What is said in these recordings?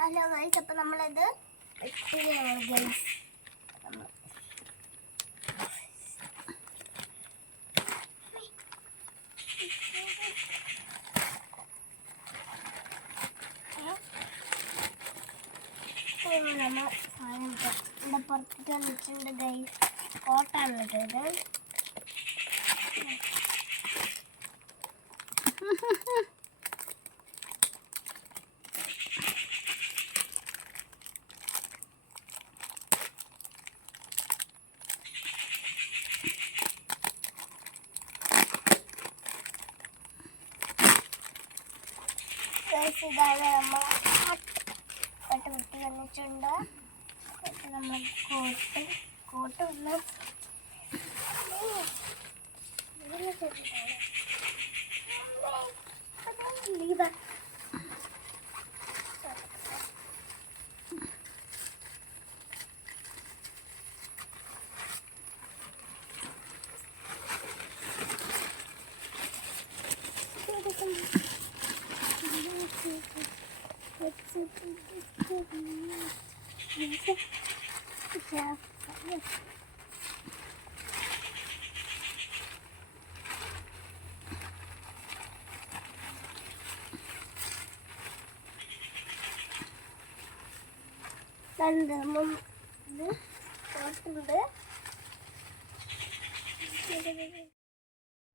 Hello guys, അപ്പോൾ നമ്മളത് വെക്കുകയാണ് ഗൈസ്. നമ്മൾ സാധനം ഇവിടെ പുറത്തിട്ട് വന്നിട്ടുണ്ട് ഗൈസ്. കോട്ടാണ് കേട്ടോ ഇത്. ഇതാണ് നമ്മൾ കോട്ട് വിട്ട് വന്നിട്ടുണ്ട്. നമ്മൾ കോട്ട് വന്ന് ലീവ്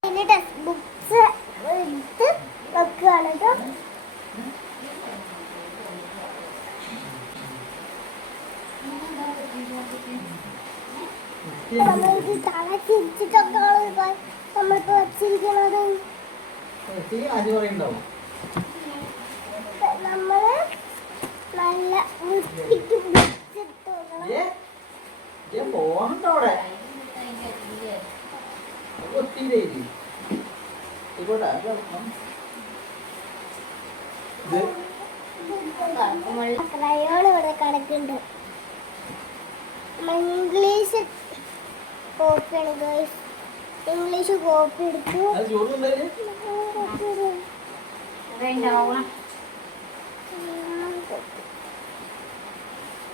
ഇനി ടെക്സ്റ്റ് ബുക്സ് എടുത്ത് വെക്കുകയാണ് കേട്ടോ. നമ്മളിത് തല തിരിച്ചിട്ടൊക്കെയാണ് നമ്മളിപ്പോ വെച്ചിരിക്കുന്നത്. നമ്മള് നല്ല വൃത്തിക്ക് ക്രയോൺ ഇവിടെ കിടക്കുന്നുണ്ട്. ഇംഗ്ലീഷ് കോപ്പിയാണ് ഗൈസ്. ഇംഗ്ലീഷ് കോപ്പി എടുത്തു.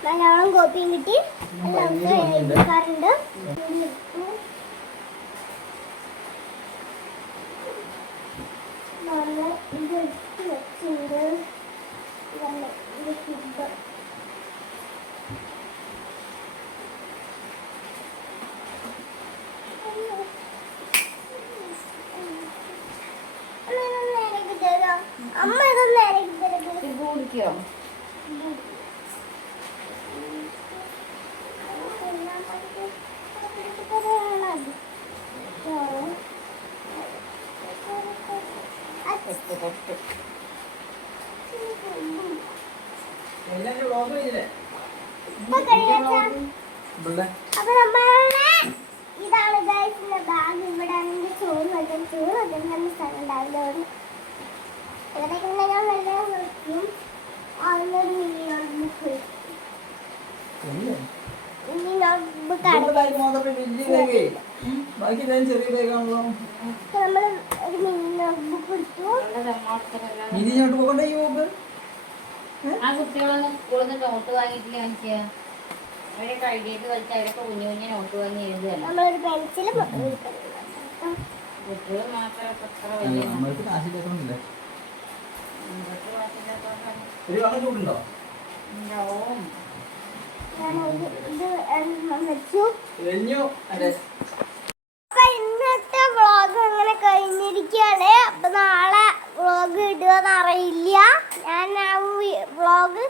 മലയാളം കോപ്പിയും കിട്ടി. എഴുതിക്കാറുണ്ട്. അമ്മ ഇതൊന്നും ഇറക്കി കുടിക്കോ? അപ്പൊ നമ്മളെ ഇതാണ് ഗൈസിന്റെ ബാഗ്. ഇവിടെ ആണെങ്കിൽ ചോറ് വെക്കാൻ സ്ഥലം ഉണ്ടാവില്ല. ഇവിടേക്ക് ഞാൻ വെള്ളം വെക്കും. അതിനൊരു മിനി നോട്ട്ബുക്ക് നമ്മൾ ഒരു മിനി നോട്ട്ബുക്ക് എടുത്തു. ആ കുട്ടികളൊന്നും സ്കൂളിൽ നിന്ന് നോട്ട് വാങ്ങിയിട്ടില്ല. എനിക്ക് അവരെ കഴുകിയിട്ട് വലിച്ച് അവരൊക്കെ കുഞ്ഞു കുഞ്ഞു നോട്ട് വാങ്ങി എഴുതുകയല്ല. നമ്മളൊരു പെൻസിൽ കുട്ടികൾ മാത്രം എത്ര വലിയ ഇന്നത്തെ വ്ളോഗ് അങ്ങനെ കഴിഞ്ഞിരിക്കുകയാണ്. അപ്പൊ നാളെ വ്ളോഗ് ഇടുകയെന്ന് അറിയില്ല. ഞാൻ ആ വ്ളോഗ്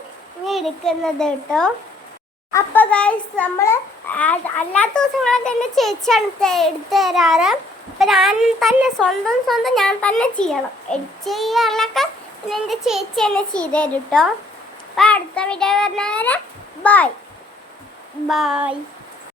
എടുക്കുന്നത് കേട്ടോ. അപ്പൊ ഗൈസ് നമ്മള് അല്ലാത്ത ദിവസങ്ങളിൽ തന്നെ ചേച്ചിയാണ് എടുത്തു തരാറ്. അപ്പൊ ഞാൻ തന്നെ സ്വന്തം ഞാൻ തന്നെ ചെയ്യണം. എഡിറ്റ് ചെയ്യാനൊക്കെ എൻ്റെ ചേച്ചി തന്നെ ചെയ്തു തരും കേട്ടോ. അപ്പൊ അടുത്ത വീഡിയോ വരുന്നവരെ ബൈ.